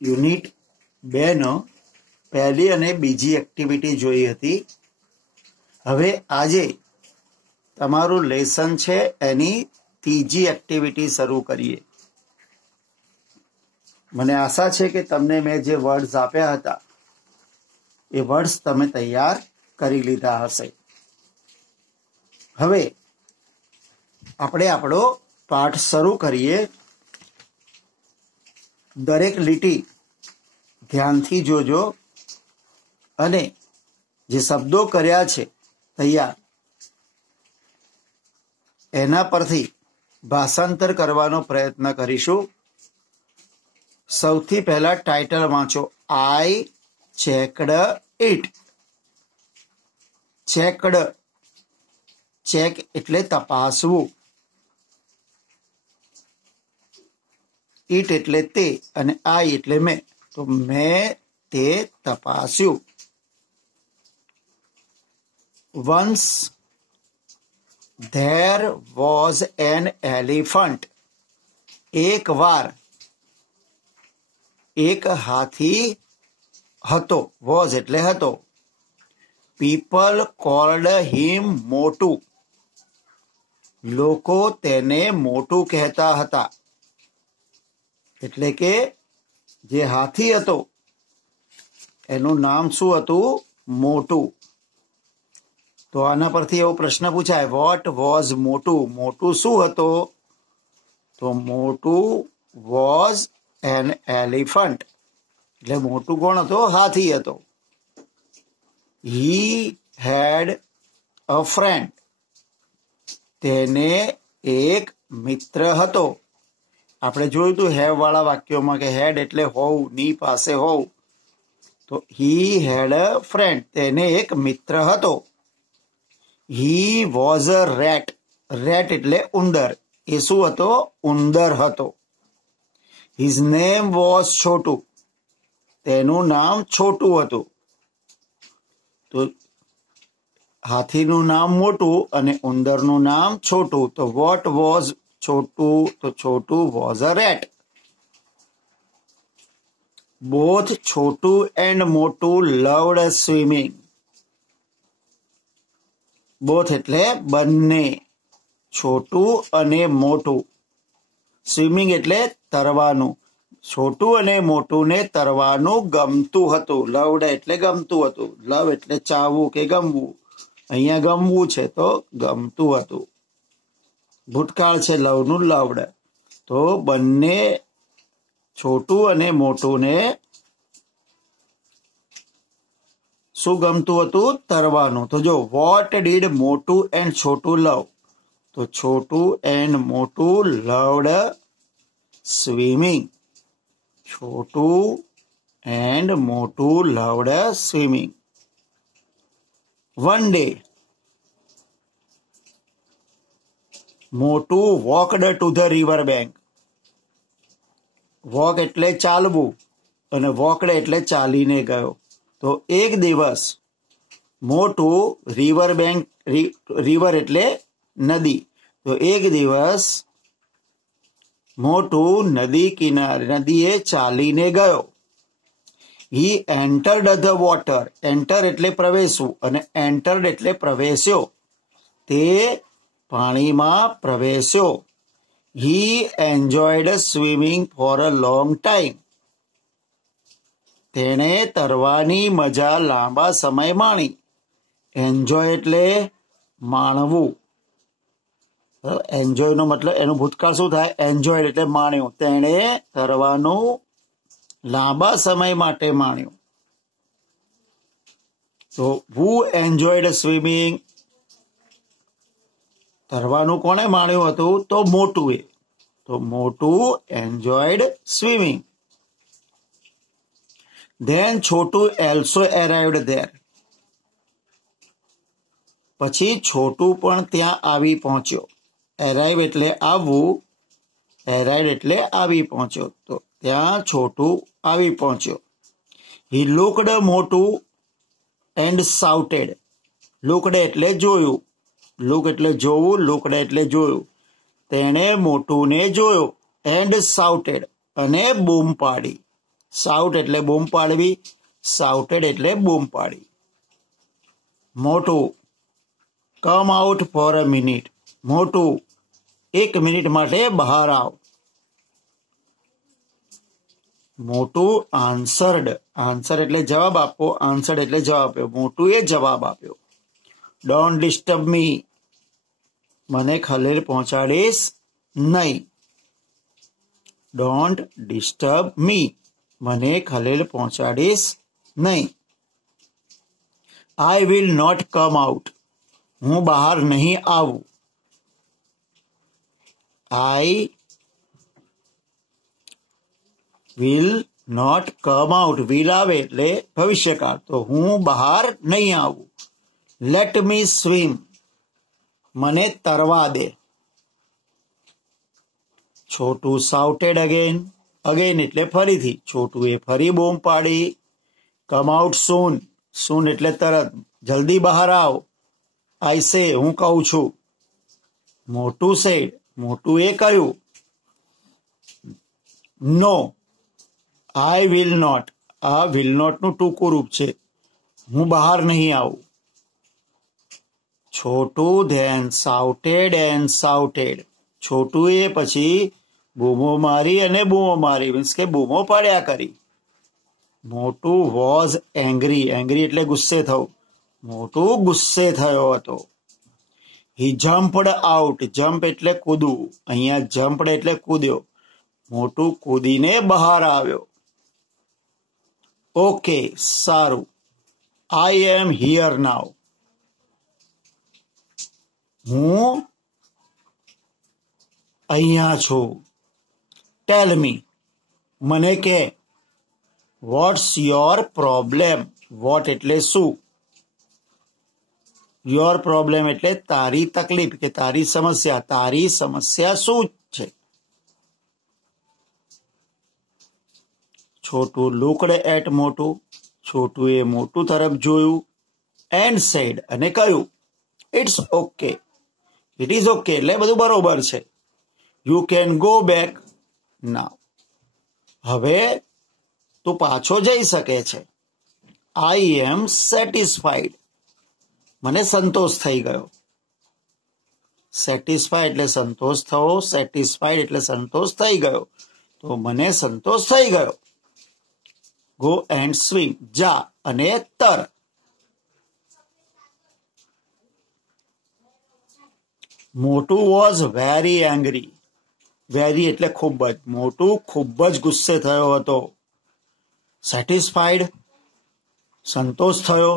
Unit 2 નો પહેલી અને બીજી એક્ટિવિટી જોઈ હતી। હવે આજે તમારું લેસન છે એની ત્રીજી એક્ટિવિટી શરૂ કરીએ। મને આશા છે કે તમને મેં જે વર્ડ્સ આપ્યા હતા એ વર્ડ્સ તમે તૈયાર કરી લીધા હશે। હવે આપણે આપણો પાઠ શરૂ કરીએ। દરેક લીટી ધ્યાનથી જોજો અને જે શબ્દો કર્યા છે તૈયાર એના પરથી ભાષાંતર કરવાનો પ્રયત્ન કરીશું। સૌથી પહેલા ટાઇટલ વાંચો, આઈ ચેકડ ઇટ। ચેકડ, ચેક એટલે તપાસવું, ઇટ એટલે તે અને આઈ એટલે મેં, તો મેં તે તપાસ્યું। Once there was an elephant. એક વાર એક હાથી હતો, was એટલે હતો। People called him મોટું, લોકો તેને મોટું કહેતા હતા। એટલે કે જે હાથી હતો એનું નામ શું હતું? મોટું। તો આના પરથી એવો પ્રશ્ન પૂછાય, વોટ વોઝ મોટું? મોટું શું હતો? તો મોટું વોઝ એન એલિફન્ટ, એટલે મોટું કોણ હતો? હાથી હતો। હી હેડ અ ફ્રેન્ડ, તેને એક મિત્ર હતો। આપણે જોયું હતું હેવ વાળા વાક્યોમાં કે હેડ એટલે હોવું, ની પાસે હોવું, તો હી હેડ અ ફ્રેન્ડ, તેને એક મિત્ર હતો। He was a rate, rate એટલે ઉંદર, એ શું હતો? ઉંદર હતો। હિઝ નેમ વોઝ છોટું, તેનું નામ છોટું હતું। તો હાથીનું નામ મોટું અને ઉંદરનું નામ છોટું, તો વોટ વોઝ છોટું? તો Chhotu was a rat. Both Chhotu and Motu loved swimming. Both એટલે બંને, છોટું અને મોટું। સ્વિમિંગ એટલે તરવાનું, છોટું અને મોટું ને તરવાનું ગમતું હતું। લવડ એટલે ગમતું હતું, લવ એટલે ચાહવું કે ગમવું, અહીંયા ગમવું છે તો ગમતું હતું। ભૂતકાળ છે લવનું, લવડ। તો બંને છોટું અને મોટું ને શું ગમતું હતું? તરવાનું। તો જો વોટ ડીડ મોટું એન્ડ છોટું લવ? તો છોટું and Motu loved swimming. Chhotu and Motu loved swimming. One day મોટું walked to the river bank. Walk એટલે ચાલવું અને વોકડ એટલે ચાલીને ગયો। તો એક દિવસ મોટું રિવર બેંક, રિવર એટલે નદી, તો એક દિવસ મોટું નદી કિનારે, નદીએ ચાલીને ગયો। He entered the water, enter એટલે પ્રવેશવું અને એન્ટર્ડ એટલે પ્રવેશ્યો, તે પાણીમાં પ્રવેશ્યો। He enjoyed swimming for a long time, તેણે તરવાની મજા લાંબા સમય માણી। એન્જોય એટલે માણવું, એન્જોય નો મતલબ એનું ભૂતકાળ શું થાય? એન્જોય એટલે માણ્યું, તેણે તરવાનું લાંબા સમય માટે માણ્યું। તો હુ એન્જોયડ સ્વિમિંગ? તરવાનું કોણે માણ્યું હતું? તો મોટું એ, તો Motu enjoyed swimming. Then Chhotu also arrived there, પછી છોટું પણ ત્યાં આવી પહોંચ્યો। એરાઇવ એટલે આવવું, એરાઇવ એટલે આવી પહોંચ્યો, તો ત્યાં છોટું આવી પહોંચ્યો। હી લુકડ મોટું એન્ડ સાઉટેડ, લુકડ એટલે જોયું, લુક એટલે જોવું, લુકડ એટલે જોયું, તેણે મોટુને જોયો, એન્ડ સાઉટેડ અને બૂમ પાડી। સાઉટ એટલે બૂમ પાડવી, સાઉટેડ એટલે બૂમ પાડી. મોટું, come out for a minute. મોટું, 1 મિનિટ માટે બહાર આવ. મોટું આન્સર્ડ, આન્સર એટલે જવાબ આપો, આન્સર્ડ એટલે જવાબ આપ્યો. મોટું એ જવાબ આપ્યો. ડોન્ટ ડિસ્ટર્બ મી, મને ખલેલ પહોંચાડીશ નહીં. ડોન્ટ ડિસ્ટર્બ મી, મને ખલેલ પહોંચાડીશ નહીં. I will not come out, હું બહાર નહીં આવું. I will not come out, will આવે એટલે ભવિષ્યકાળ, તો હું બહાર નહીં આવું. લેટ મી સ્વિમ, મને તરવા દે. છોટું સાઉટેડ અગેન, અગેન એટલે ફરીથી. છોટુએ ફરી બૂમ પાડી. કમ આઉટ સૂન, સૂન એટલે તરત, જલ્દી બહાર આવ. આઈ સે, હું કહું છું. મોટું સેડ, મોટું એ કહ્યું. નો, આઈ વિલ નોટ, આ વિલ નોટ નું ટૂંકું રૂપ છે. હું બહાર નહીં આવું. છોટું ધેન સાઉટેડ એન્ડ સાઉટેડ. છોટું એ પછી બૂમો મારી અને બૂમો મારી, મીન્સ કે બૂમો પાડ્યા કરી. મોટું વોઝ એંગ્રી, એંગ્રી એટલે ગુસ્સે થવું. મોટું ગુસ્સે થયો હતો. હી જમ્પડ આઉટ, જમ્પ એટલે કૂદવું, અહીંયા જમ્પડ એટલે કૂદ્યો. મોટું કૂદીને બહાર આવ્યો. ઓકે, સારું. આઈ એમ હિયર નાઉ, હું અહીંયા છું. ટેલ મી, મને કે. વોટ્સ યોર પ્રોબ્લેમ, વોટ એટલે શું, યોર પ્રોબ્લેમ એટલે તારી તકલીફ કે તારી સમસ્યા. તારી સમસ્યા શું છે? છોટું લુકડ એટ મોટું, છોટુએ મોટું તરફ જોયું. એન્ડ સેડ, અને કહ્યું. It's okay, it is okay એટલે બધું બરોબર છે. You can go back now, હવે તું પાછો જઈ શકે છે. આઈ એમ સેટિસ્ફાઈડ, મને સંતોષ થઈ ગયો. સેટિસ્ફાઈ એટલે સંતોષ થવો, સેટિસ્ફાઈડ એટલે સંતોષ થઈ ગયો, તો મને સંતોષ થઈ ગયો. ગો એન્ડ સ્વિમ, જા અને તર. મોટું વોઝ વેરી એંગ્રી, વેરી એટલે ખૂબ જ, મોટું ખૂબ જ ગુસ્સે થયો હતો. સેટિસ્ફાઈડ સંતોષ થયો.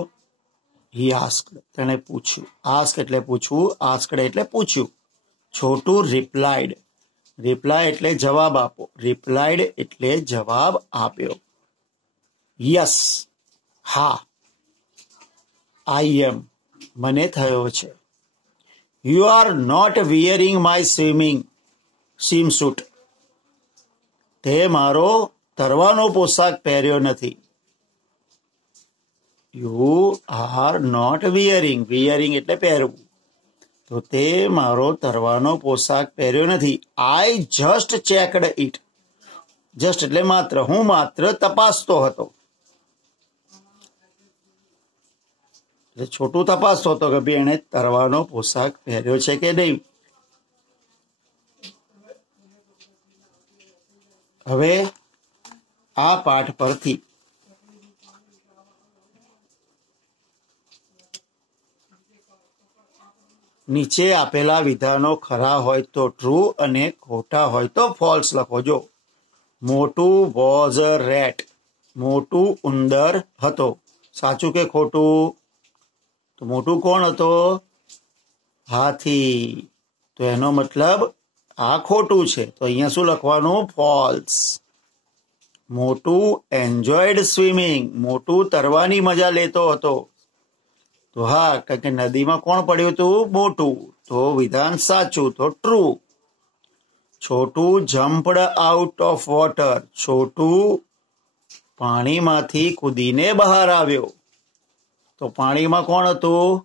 હી આસ્ક્ડ, તેણે પૂછ્યું. આસ્ક એટલે પૂછવું, આસ્કડ એટલે પૂછ્યું. છોટું રિપ્લાઇડ, રિપ્લાય એટલે જવાબ આપો, રિપ્લાઇડ એટલે જવાબ આપ્યો. યસ, હા. આઈ એમ, મને થયો છે. You are not wearing my swimsuit, તે મારો તરવાનો પોશાક પહેર્યો નથી. You are not wearing, wearing એટલે પહેરવું, તો તે મારો તરવાનો પોશાક પહેર્યો નથી. I just checked it, just એટલે માત્ર, હું માત્ર તપાસતો હતો. એટલે છોટું તપાસતો હતો કે ભાઈ એને તરવાનો પોશાક પહેર્યો છે કે નહીં. હવે આ પાઠ પરથી નીચે આપેલા વિધાનો ખરા હોય તો ટ્રુ અને ખોટા હોય તો ફોલ્સ લખો. જો મોટું વોઝ અ રેટ, મોટું ઉંદર હતો. સાચું કે ખોટું? તો મોટું કોણ હતો? હાથી. તો એનો મતલબ આ ખોટું છે, તો અહીંયા શું લખવાનું? ફોલ્સ. મોટું એન્જોયડ સ્વિમિંગ, મોટું તરવાની મજા લેતો હતો. તો હા, કારણ કે નદીમાં કોણ પડ્યું હતું? મોટું. તો વિધાન સાચું, તો true. Chhotu jumped out of water, Chhotu પાણીમાંથી કૂદીને બહાર આવ્યો. તો પાણીમાં કોણ હતું?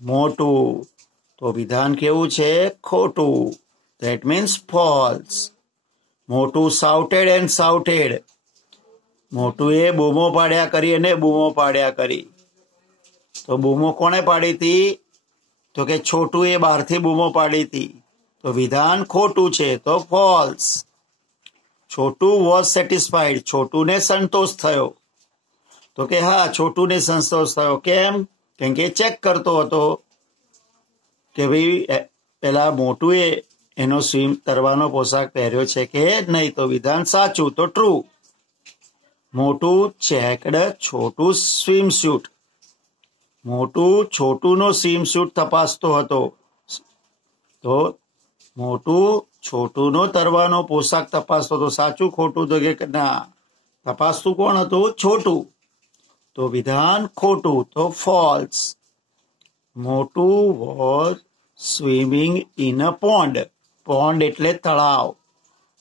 મોટું. તો વિધાન કેવું છે? ખોટું. That means false. મોટું સાઉટેડ એન્ડ સાઉટેડ, મોટુએ બૂમો પાડ્યા કરી અને બૂમો પાડ્યા કરી. તો બૂમો કોણે પાડી હતી? તો કે છોટુએ બહારથી બૂમો પાડી હતી. તો વિધાન ખોટું છે, તો ફોલ્સ. છોટુ વોઝ સેટિસ્ફાઈડ, છોટુને સંતોષ થયો. તો કે હા, છોટુને સંતોષ થયો. કેમ? કેમ કે ચેક કરતો હતો કે ભાઈ પેલા મોટુએ એનો સ્વિમ તરવાનો પોશાક પહેર્યો છે કે નહીં. તો વિધાન સાચું, તો ટ્રુ. મોટું ચેકડ છોટું સ્વિમસ્યુટ. મોટું છોટુનો સ્વિમસ્યુટ તપાસતો હતો. તો મોટું છોટુનો તરવાનો પોશાક તપાસતો હતો. સાચું ખોટું? તો કે ના, તપાસતું કોણ હતું? છોટું. તો વિધાન ખોટું, તો ફોલ્સ. મોટું was swimming in a pond. Pond એટલે તળાવ.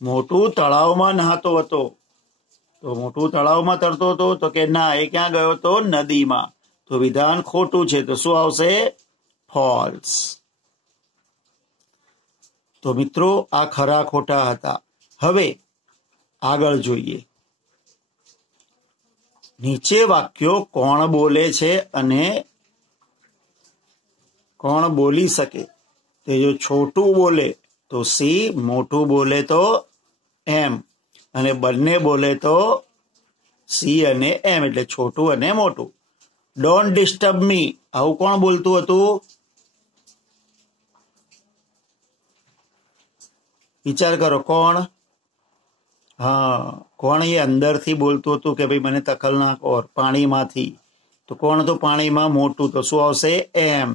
મોટું તળાવમાં નહાતો હતો. તો મોટું તળાવમાં તરતો હતો? તો કે ના, એ ક્યાં ગયો હતો? નદીમાં. તો વિધાન ખોટું છે, તો શું આવશે? ફોલ્સ. તો મિત્રો, આ ખરા ખોટા હતા. હવે આગળ જોઈએ. નીચે વાક્યો કોણ બોલે છે અને કોણ બોલી શકે? તો જો છોટું બોલે તો સી, મોટું બોલે તો એમ, અને બંને બોલે તો સી અને એમ, એટલે છોટું અને મોટું. ડોન્ટ ડિસ્ટર્બ મી, આવું કોણ બોલતું હતું? વિચાર કરો, કોણ? હા, કોણ એ અંદરથી બોલતું હતું કે ભાઈ મને દખલ ના કર, પાણીમાંથી. તો કોણ હતું પાણીમાં? મોટું. તો શું આવશે? એમ.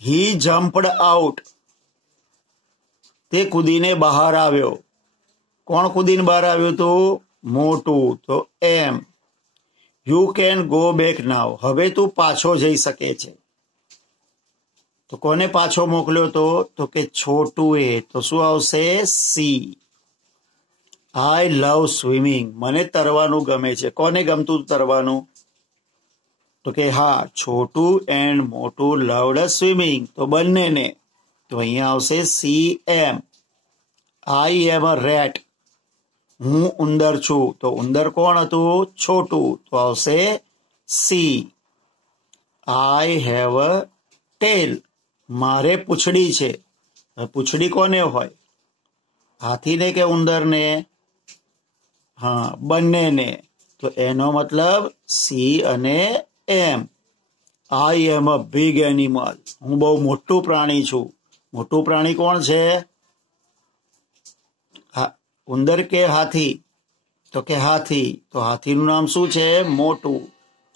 હી જમ્પડ આઉટ, તે કૂદીને બહાર આવ્યો. કોણ કૂદીને બહાર આવ્યું હતું? મોટું. તો એમ. યુ કેન ગો બેક નાવ, હવે તું પાછો જઈ શકે છે. તો કોને પાછો મોકલ્યો હતો? તો કે છોટુએ. તો શું આવશે? સી. આઈ લવ સ્વિમિંગ, મને તરવાનું ગમે છે. કોને ગમતું તરવાનું? તો કે હા, છોટું એન્ડ મોટું લવડ સ્વિમિંગ. તો બંનેને. તો અહીંયા આવશે C M. I M a rat, હું ઉંદર છું. તો ઉંદર કોણ હતું? છોટું. તો આવશે સી. આઈ હેવ અ ટેલ, મારે પૂંછડી છે. પૂંછડી કોને હોય? હાથીને કે ઉંદરને? હા, બંનેને. તો એનો મતલબ સી અને એમ. આઈ એમ અ બિગ એનિમલ, હું બહુ મોટું પ્રાણી છું. મોટું પ્રાણી કોણ છે? ઉંદર કે હાથી? તો કે હાથી. તો હાથીનું નામ શું છે? મોટું.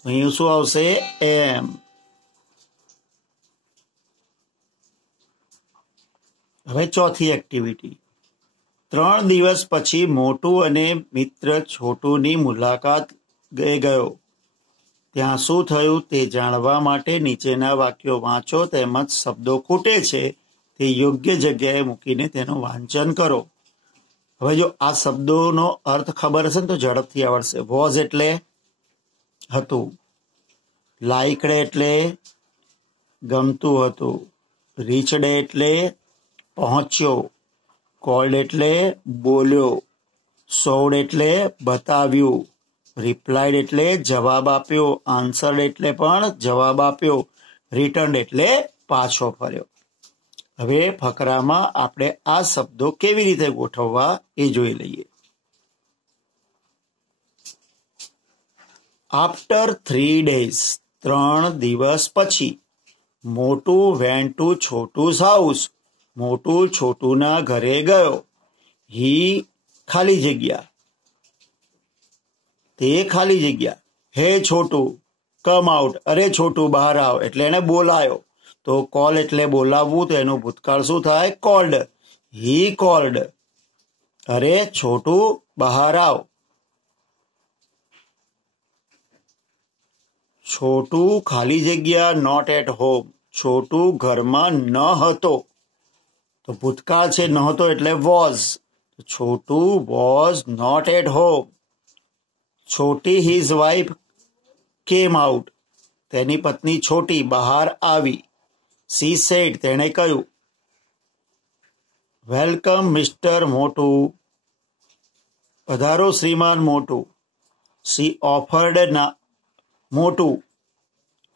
અહીં શું આવશે? એમ. હવે ચોથી એક્ટિવિટી. 3 દિવસ પછી મોટું અને મિત્ર છોટુની મુલાકાત ગયો. ત્યાં શું થયું તે જાણવા માટે નીચેના વાક્યો વાંચો, તેમજ શબ્દો ખૂટે છે તે યોગ્ય જગ્યાએ મૂકીને તેનું વાંચન કરો. હવે જો આ શબ્દોનો અર્થ ખબર હશે ને તો ઝડપથી આવડશે. વોઝ એટલે હતું. લાઇકડ એટલે ગમતું હતું. રીચડ એટલે પહોંચ્યો. કોલ્ડ એટલે બોલ્યો. સોડ એટલે બતાવ્યું. રિપ્લાઇડ એટલે જવાબ આપ્યો. આન્સર્ડ એટલે પણ જવાબ આપ્યો. રિટર્ન એટલે પાછો ફર્યો. હવે ફકરામાં આપણે આ શબ્દો કેવી રીતે ગોઠવવા એ જોઈ લઈએ. આફ્ટર 3 days, 3 દિવસ પછી. મોટું વેન્ટ ટુ છોટુઝ હાઉસ, મોટું છોટુના ઘરે ગયો. હી ખાલી જગ્યા, તે ખાલી જગ્યા. હે છોટું કમ આઉટ, અરે છોટું બહાર આવ, એટલે એને બોલાયો. તો કોલ એટલે બોલાવવું, તો એનું ભૂતકાળ શું થાય? કોલ્ડ. હી કોલ્ડ. અરે છોટું બહાર આવ. છોટું ખાલી જગ્યા નોટ એટ હોમ, છોટું ઘરમાં ન હતો. તો ભૂતકાળ છે, નહોતો એટલે was. Chhotu was not at home. Chhoti his wife came out, તેની પત્ની છોટી બહાર આવી. સી સેડ, તેણે કહ્યું. વેલકમ મિસ્ટર મોટું, પધારો શ્રીમાન મોટું. she offered મોટું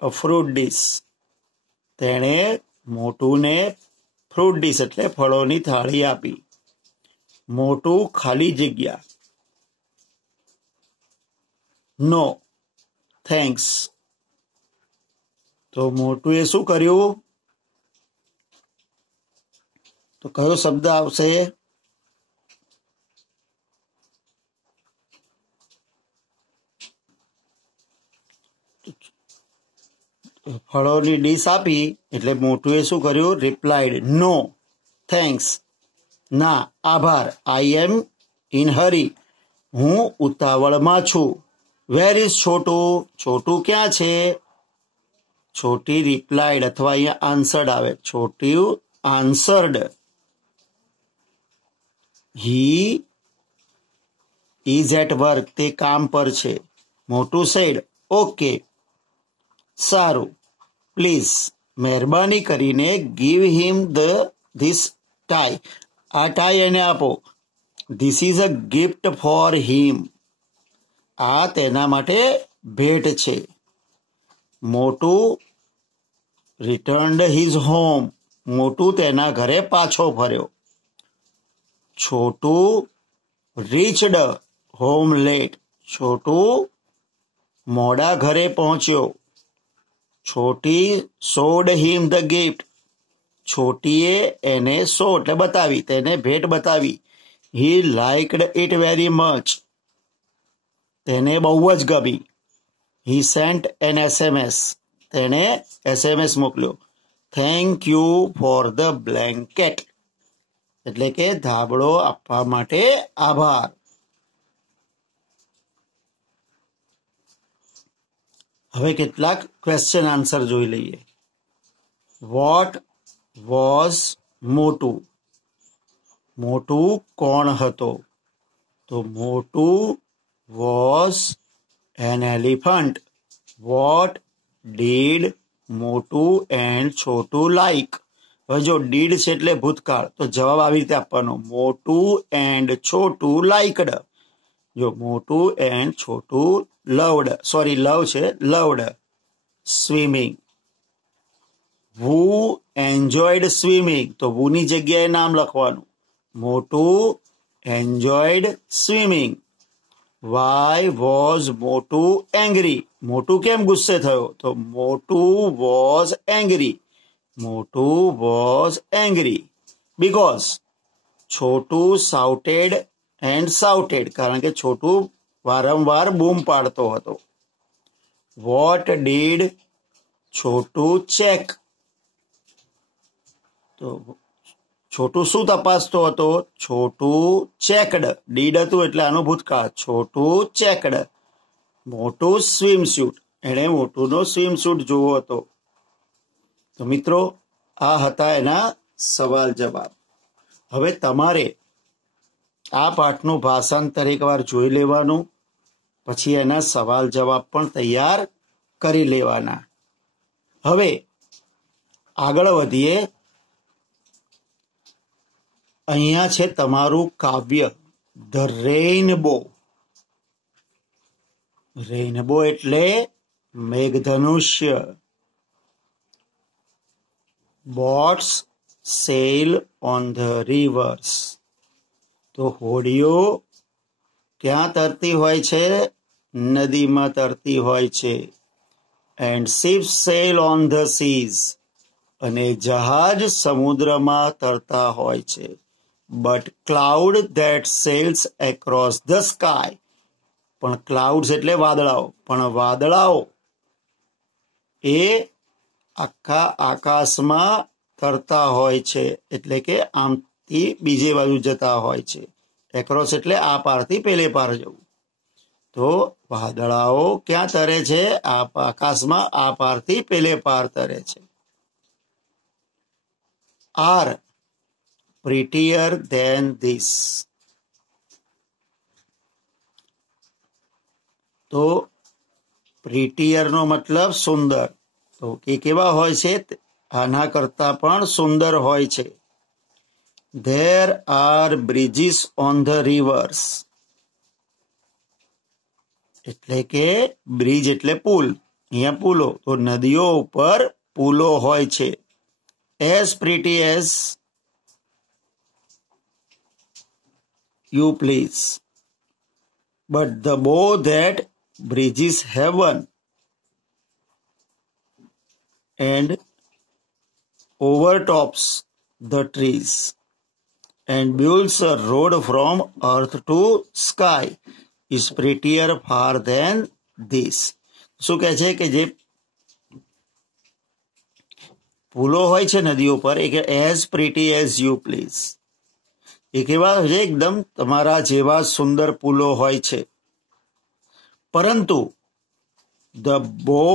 a fruit dish. તેણે મોટુને ફ્રૂટ ડીશ એટલે ફળોની થાળી આપી. મોટું ખાલી જગ્યા. No thanks. તો મોટુએ શું કર્યું? તો કયો શબ્દ આવશે? ફળોની ડીશ આપી એટલે મોટુએ શું કર્યું? Replied no thanks. ના આભાર. I am in hurry. હું ઉતાવળમાં છું. વેર ઇઝ છોટું? છોટું ક્યાં છે? છોટી રિપ્લાઇડ અથવા અહીંયા આન્સર્ડ આવે. Chhotu answered he is at work. તે કામ પર છે. મોટું સેડ ઓકે સારું. પ્લીઝ મહેરબાની કરીને ગીવ હિમ ધીસ ટાઈ. આ ટાઈ એને આપો. This is a gift for him. આ તેના માટે ભેટ છે. મોટું રિટર્ન્ડ હિઝ હોમ. મોટું તેના ઘરે પાછો ફર્યો. છોટું રીચડ હોમ લેટ. છોટું મોડા ઘરે પહોંચ્યો. છોટી શોડ હિમ ધ ગિફ્ટ. છોટીએ એને શો એટલે બતાવી, તેને ભેટ બતાવી. હી લાઇકડ ઇટ વેરી મચ. તેને બહુ જ ગમી. હી સેન્ટ એન SMS. તેણે SMS મોકલ્યો. Thank you for the blanket. એટલે કે ધાબળો આપવા માટે આભાર. હવે કેટલાક ક્વેશ્ચન આન્સર જોઈ લઈએ. વોટ વોઝ મોટું? મોટું કોણ હતો? તો Motu was an elephant. What did મોટું એન્ડ છોટું લાઈક? હવે જો ડીડ છે એટલે ભૂતકાળ, તો જવાબ આવી રીતે આપવાનો. મોટું એન્ડ છોટું લાઈકડ. જો Motu and Chhotu loved, sorry love છે, loved swimming. Who enjoyed swimming. તો વુની જગ્યાએ નામ લખવાનું. Motu enjoyed swimming. Why was Motu angry? Motu કેમ ગુસ્સે થયો? તો Motu was angry. Motu was angry because Chhotu shouted and shouted. કારણ કે છોટું વારંવાર બૂમ પાડતો હતો. What did Chhotu check? તો છોટું શું તપાસતો હતો? છોટું ચેકડ. ડીડ હતું એટલે આનો ભૂતકાળ. છોટું ચેકડ. મોટું સ્વિમ સૂટ. એણે મોટુંનો સ્વિમ સૂટ જોવો હતો. તો મિત્રો આ હતા એના સવાલ જવાબ. હવે તમારે આ પાઠનું ભાષાંતર એકવાર જોઈ લેવાનું, પછી એના સવાલ જવાબ પણ તૈયાર કરી લેવાના. હવે આગળ વધીએ. અહીંયા છે તમારું કાવ્ય ધ રેઇનબો. રેઇનબો એટલે મેઘધનુષ્ય. Boats sail on the rivers. તો હોડીઓ ક્યાં તરતી હોય છે? નદીમાં તરતી હોય છે. And ships sail on the seas. અને જહાજ સમુદ્રમાં તરતા હોય છે. But cloud that sails across the sky. પણ ક્લાઉડ્સ એટલે વાદળાઓ. પણ વાદળાઓ એ આખા આકાશમાં તરતા હોય છે. એટલે કે આમથી બીજે બાજુ જતા હોય છે. એક્રોસ એટલે આ પારથી પેલે પાર જવું. તો વાદળાઓ ક્યાં તરે છે? આકાશમાં આ પારથી પેલે પાર તરે છે. Are prettier than this. તો prettier નો મતલબ સુંદર. તો એ કેવા હોય છે? આના કરતા પણ સુંદર હોય છે. There are bridges on the rivers. એટલે કે બ્રિજ એટલે પુલ, અહીંયા પુલો, તો નદીઓ ઉપર પુલો હોય છે. As pretty as you please, but the બો that bridges heaven and overtops the trees and builds a road from earth to sky is prettier far than this. શું કહે છે કે જે પુલો હોય છે નદીઓ પર એ કે as pretty as you please, એ કેવા છે એકદમ તમારા જેવા સુંદર પુલો હોય છે, પરંતુ ધ બો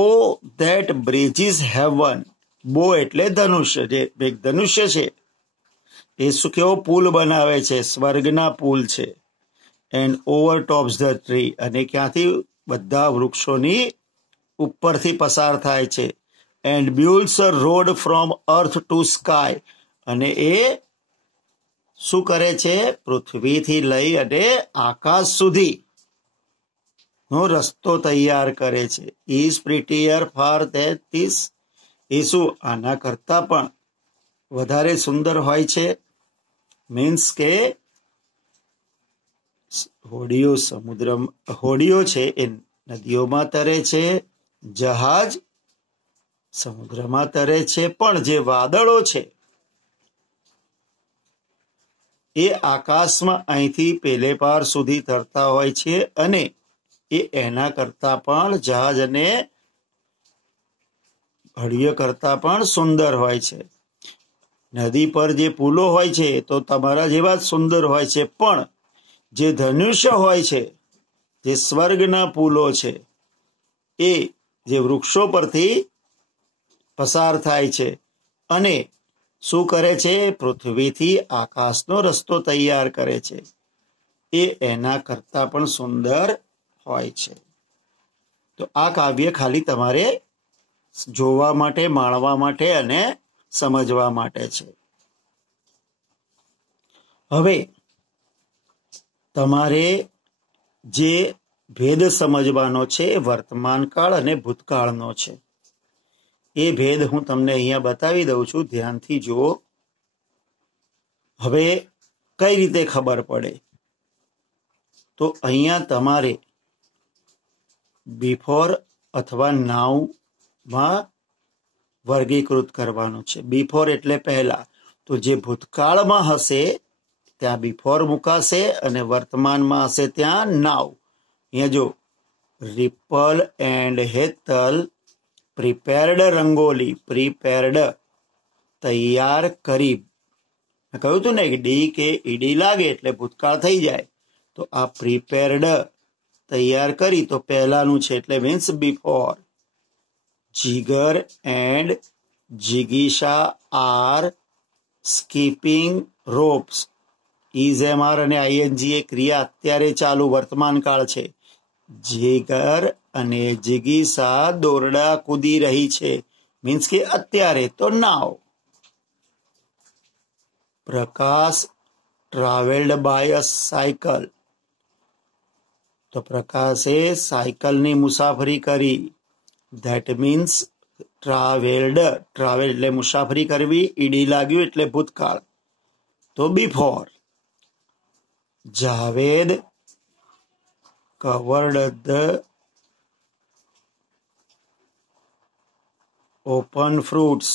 ધેટ બ્રિજીસ હેવન, બો એટલે ધનુષ્ય, જે એક ધનુષ્ય છે એ શું કેવો પુલ બનાવે છે, સ્વર્ગના પુલ છે. And over tops the tree, અને ક્યાંથી બધા વૃક્ષોની ઉપરથી પસાર થાય છે. And builds a road from earth to sky, અને એ શું કરે છે, પૃથ્વીથી લઈ અને આકાશ સુધી નો રસ્તો તૈયાર કરે છે. ઇઝ પ્રિટીયર ફાર ધેન ધીસ, એ શું આના કરતા પણ વધારે સુંદર હોય છે. મીન્સ કે હોડીઓ છે એ નદીઓમાં તરે છે, જહાજ સમુદ્રમાં તરે છે, પણ જે વાદળો છે એ આકાશમાં અહીંથી પેલે પાર સુધી તરતા હોય છે, અને એ એના કરતા પણ જહાજ અને હોડીઓ કરતા પણ સુંદર હોય છે. નદી પર જે પુલો હોય છે તો તમારા જેવા જ સુંદર હોય છે, પણ જે ધનુષ્ય હોય છે, જે સ્વર્ગના પુલો છે, એ જે વૃક્ષો પરથી પસાર થાય છે અને શું કરે છે, પૃથ્વીથી આકાશનો રસ્તો તૈયાર કરે છે, એ એના કરતા પણ સુંદર હોય છે. તો આ કાવ્ય ખાલી તમારે જોવા માટે, માણવા માટે અને સમજવા માટે છે. હવે તમારે જે ભેદ સમજવાનો છે એ વર્તમાન કાળ અને ભૂતકાળનો છે. એ ભેદ હું તમને અહીંયા બતાવી દઉં છું, ધ્યાનથી જુઓ. હવે કઈ રીતે ખબર પડે, તો અહીંયા તમારે બિફોર અથવા નાઉમાં વર્ગીકૃત કરવાનું છે. બિફોર એટલે પહેલા, તો જે ભૂતકાળમાં હશે ત્યાં બિફોર મુકાશે અને વર્તમાનમાં હશે ત્યાં નાવ. અહીંયા જો, ripple and Hetal prepared rangoli, prepared તૈયાર કરી, કહ્યું હતું ને કે ડી કે ઈડી લાગે એટલે ભૂતકાળ થઈ જાય, તો આ પ્રિપેર્ડ તૈયાર કરી તો પહેલાનું છે એટલે મીન્સ બિફોર. જીગર એન્ડ જિગીશા are skipping ropes, is am are અને આઈએનજી એ ક્રિયા અત્યારે ચાલુ વર્તમાન કાળ છે. જીગર અને જિગીશા દોરડા કૂદી રહી છે, મીન્સ કે અત્યારે, તો નાવ. પ્રકાશ ટ્રાવેલ્ડ બાય અ સાયકલ, તો પ્રકાશે સાયકલની મુસાફરી કરી. ધેટ મીન્સ ટ્રાવેલ્ડ, ટ્રાવેલ એટલે મુસાફરી કરવી, ઈડી લાગ્યું એટલે ભૂતકાળ, તો before. Javed covered the open fruits,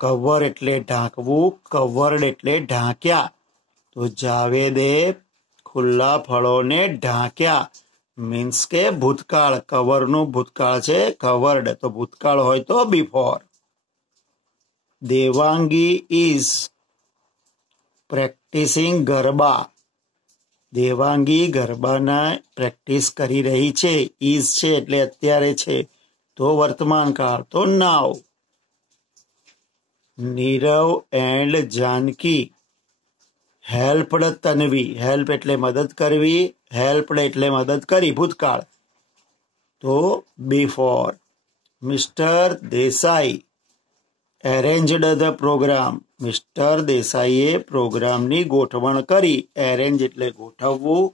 cover એટલે ઢાંકવું, કવર્ડ એટલે ઢાંક્યા, તો જાવેદે ખુલ્લા ફળોને ઢાંક્યા, મીન્સ કે ભૂતકાળ. કવરનું ભૂતકાળ છે કવર્ડ, તો ભૂતકાળ હોય તો before. Devangi is practising garba, Devangi ગરબાના પ્રેક્ટિસ કરી રહી છે, ઇઝ છે એટલે અત્યારે છે, તો વર્તમાન કાળ, તો now. Nirav and Janki helped Tanvi, help એટલે મદદ કરવી, હેલ્પડ એટલે મદદ કરી, ભૂતકાળ, તો before. Mister Desai arranged the programme, mister દેસાઈએ પ્રોગ્રામની ગોઠવણ કરી, એરેન્જ એટલે ગોઠવવું,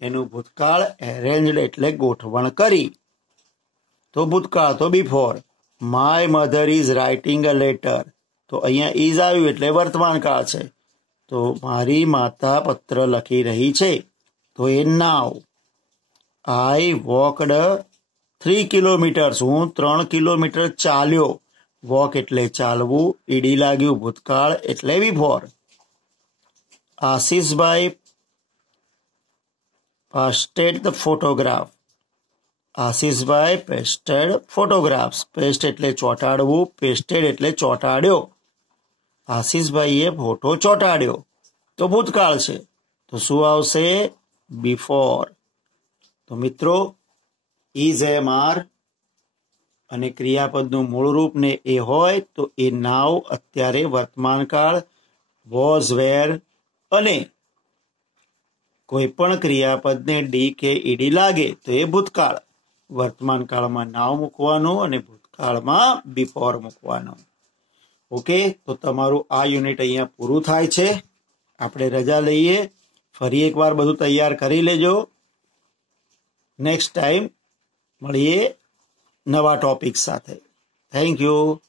એનું ભૂતકાળ એરેન્જડ એટલે ગોઠવણ કરી. તો ભૂતકાળ તો before. My mother is writing a letter, તો અહીંયા ઇઝ આવ્યું એટલે વર્તમાન કાળ છે. તો મારી માતા પત્ર લખી રહી છે, તો એ નાવ. આઈ વોકડ 3 કિલોમીટર્સ, હું 3 કિલોમીટર ચાલ્યો. વોક એટલે ચાલવું, ઈડી લાગ્યું ભૂતકાળ એટલે before. Ashishbhai pasted the photograph. Ashishbhai pasted photographs. Paste એટલે ચોંટાડવું, પેસ્ટેડ એટલે ચોંટાડ્યો. આશીષભાઈએ ફોટો ચોંટાડ્યો, તો ભૂતકાળ છે. તો શું આવશે? બિફોર. તો મિત્રો, ઇઝ એમ આર અને ક્રિયાપદનું મૂળ રૂપ ને એ હોય તો એ નાવ અત્યારે વર્તમાન કાળ, વોઝ વેર, અને કોઈ પણ ક્રિયાપદને ડી કે ઈડી લાગે તો એ ભૂતકાળ. વર્તમાન કાળમાં નાવ મૂકવાનું અને ભૂતકાળમાં બિફોર મૂકવાનું. ઓકે, તો તમારું આ યુનિટ અહીંયા પૂરું થાય છે. આપણે રજા લઈએ. ફરી એકવાર બધું તૈયાર કરી લેજો. નેક્સ્ટ ટાઈમ મળીએ નવા ટોપિક સાથે. Thank you.